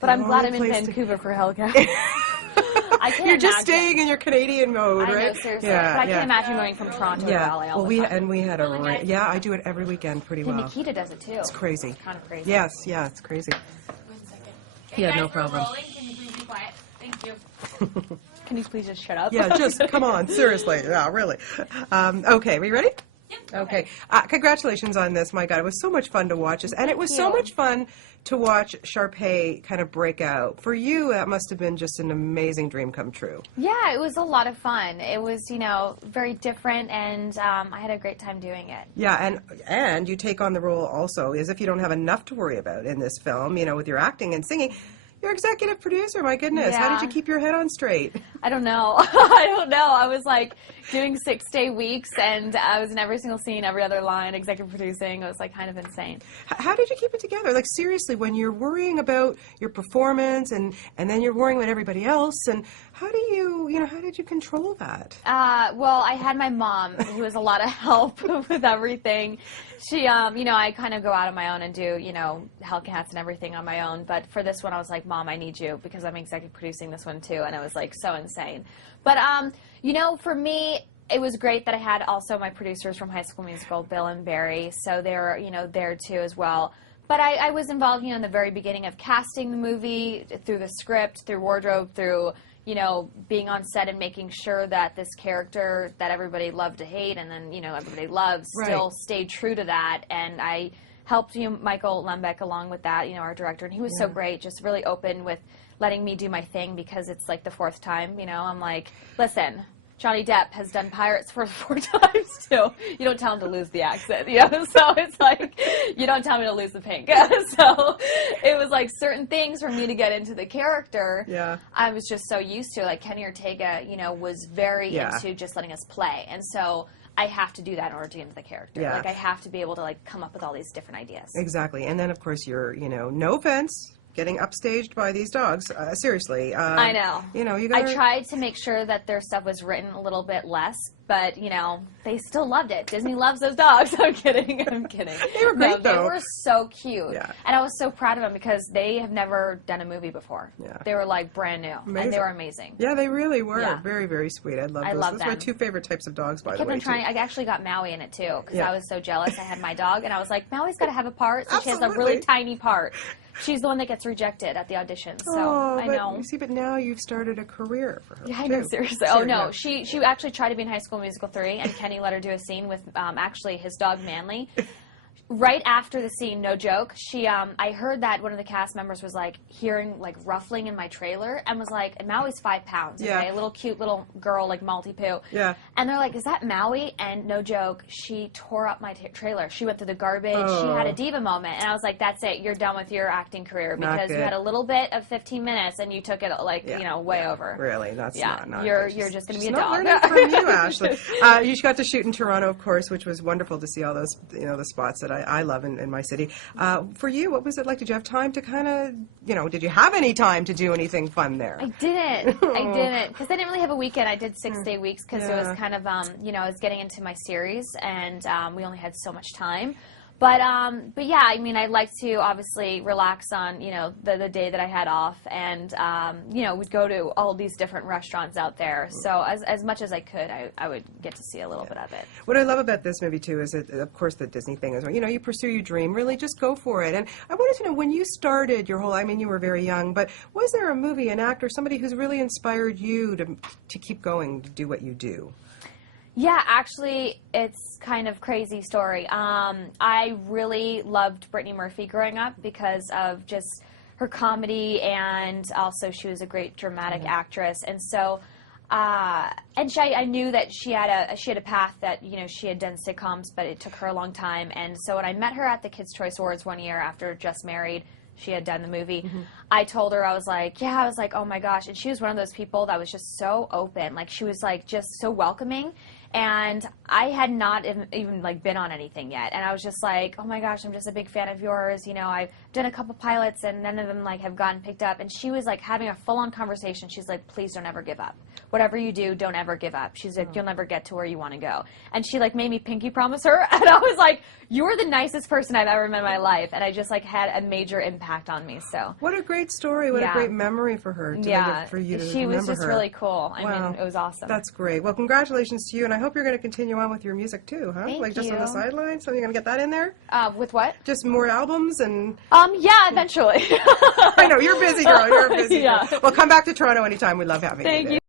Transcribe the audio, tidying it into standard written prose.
But I'm glad I'm in Vancouver for Hellcat. I can't You're just staying in your Canadian mode, right? I know, seriously. But I can't imagine going from Toronto to LA all the time. We had I do it every weekend pretty well. Nikita does it too. It's crazy. It's kind of crazy. Yes, yeah, it's crazy. 1 second. Hey Yeah, guys, no problem. Rolling. Can you please be quiet? Thank you. Can you please just shut up? Yeah, just come on, seriously. Yeah, really. Okay, we ready? Yep. Okay. Congratulations on this. My God, it was so much fun to watch this. And it was so much fun to watch Sharpay kind of break out. For you, that must have been just an amazing dream come true. Yeah, it was a lot of fun. It was, you know, very different, and I had a great time doing it. Yeah, and you take on the role also as if you don't have enough to worry about in this film, you know, with your acting and singing. You're executive producer, my goodness. Yeah. How did you keep your head on straight? I don't know. I don't know. I was like doing 6-day weeks, and I was in every single scene, every other line, executive producing. It was like kind of insane. How did you keep it together? Like seriously, when you're worrying about your performance and then you're worrying about everybody else, and how do how did you control that? Well, I had my mom, who was a lot of help with everything. She, you know, I kind of go out on my own and do, you know, Hellcats and everything on my own. But for this one, I was like, Mom, I need you because I'm executive producing this one too. And it was like so insane. But, you know, for me, it was great that I had also my producers from High School Musical, Bill and Barry. So they were, you know, there too as well. But I was involved, you know, in the very beginning of casting the movie, through the script, through wardrobe, through, you know, being on set and making sure that this character that everybody loved to hate and then, you know, everybody loves still stayed true to that. And I helped, you know, Michael Lembeck along with that, you know, our director. And he was so great, just really open with letting me do my thing because it's like the 4th time, you know. I'm like, listen, Johnny Depp has done Pirates for 4 times too. You don't tell him to lose the accent, you know? So it's like, you don't tell me to lose the pink. So it was like certain things for me to get into the character. Yeah. I was just so used to, like Kenny Ortega, you know, was very into just letting us play. And so I have to do that in order to get into the character. Yeah. Like I have to be able to like come up with all these different ideas. Exactly. And then of course you're, you know, no offense, getting upstaged by these dogs. Seriously. I know. You know, you gotta... I tried to make sure that their stuff was written a little bit less, but, you know, they still loved it. Disney loves those dogs. I'm kidding. I'm kidding. They were great, though. They were so cute. Yeah. And I was so proud of them because they have never done a movie before. Yeah. They were, like, brand new. Amazing. And they were amazing. Yeah, they really were. Yeah. Very, very sweet. I love those. love Those are my them. 2 favorite types of dogs, by the way. I actually got Maui in it, too, because Yeah. I was so jealous. I had my dog, and I was like, Maui's got to have a part. So she has a Absolutely. really tiny part. She's the one that gets rejected at the auditions. So I know. You see, but now you've started a career for her. Yeah, I know, too. seriously. Oh, no. She actually tried to be in High School Musical 3, and Kenny let her do a scene with actually his dog, Manly. Right after the scene, no joke, I heard that one of the cast members was, like, hearing, like, ruffling in my trailer and was like, and Maui's 5 pounds, okay? A little cute little girl, like, Maltipoo. Yeah. And they're like, is that Maui? And no joke, she tore up my trailer. She went through the garbage. She had a diva moment. And I was like, that's it. You're done with your acting career because you had a little bit of 15 minutes and you took it, like, you know, way over. Really? That's not you're good. just going to be a not dog. learning from you, Ashley. You got to shoot in Toronto, of course, which was wonderful to see all those, you know, the spots that I love in my city. For you, what was it like? Did you have time to kind of, you know, did you have any time to do anything fun there? I didn't. I didn't. Because I didn't really have a weekend. I did 6-day weeks because it was kind of, you know, I was getting into my series and we only had so much time. But yeah, I mean, I'd like to obviously relax on, you know, the day that I had off and, you know, we'd go to all these different restaurants out there. So as much as I could, I would get to see a little bit of it. What I love about this movie, too, is that, of course, the Disney thing is, you know, you pursue your dream, really just go for it. And I wanted to know, when you started your whole, I mean, you were very young, but was there a movie, an actor, somebody who's really inspired you to keep going, to do what you do? Yeah, actually, it's kind of crazy story. I really loved Brittany Murphy growing up because of just her comedy, and also she was a great dramatic actress. And so, I knew that she had a path that, you know, she had done sitcoms, but it took her a long time. And so when I met her at the Kids' Choice Awards one year after Just Married, she had done the movie. I told her, I was like, oh my gosh. And she was one of those people that was just so open. Like, she was like just so welcoming. And I had not even like been on anything yet. And I was just like, oh my gosh, I'm just a big fan of yours. You know, I've done a couple pilots, and none of them like have gotten picked up. And she was like having a full-on conversation. She's like, please don't ever give up. Whatever you do, don't ever give up. She's like, you'll never get to where you want to go. And she like made me pinky promise her, and I was like, you're the nicest person I've ever met in my life. And I just like had a major impact on me. So what a great story! What a great memory for her. For you to she remember was just her. really cool. I Wow. mean, it was awesome. That's great. Well, congratulations to you, and I hope you're going to continue on with your music too, huh? Thank like just on the you. sidelines. So you're going to get that in there? With what? Just more albums and. Yeah, eventually. I know you're a busy girl. You're a busy Yeah. girl. Well, come back to Toronto anytime. We love having you. Thank there. you.